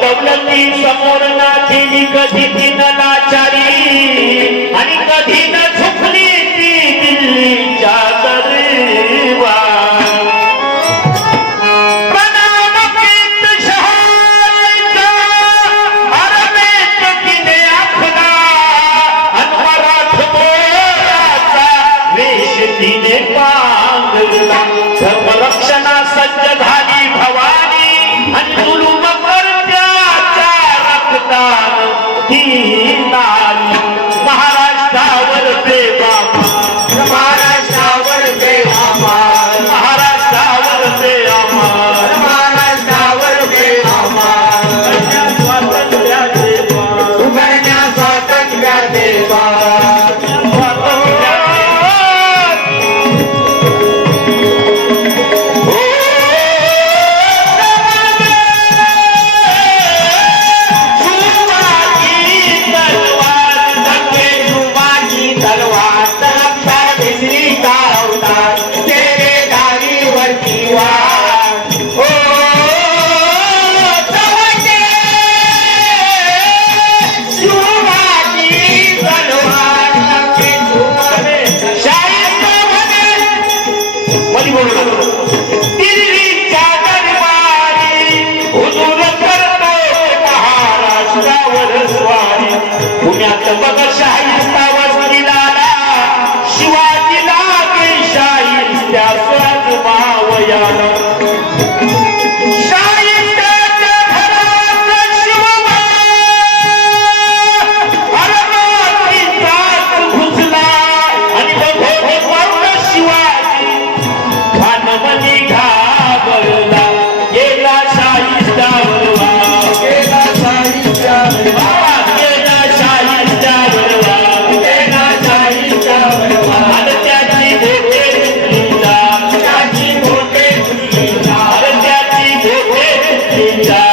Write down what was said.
दौलती समोर ना केली कधी तीन लाचारी आणि कधी न झुकली ती दिल्लीच्या गरीबा तिने पांगला धर्मरक्षणा सज्ज झाला. Hmm. O Miatão Yeah.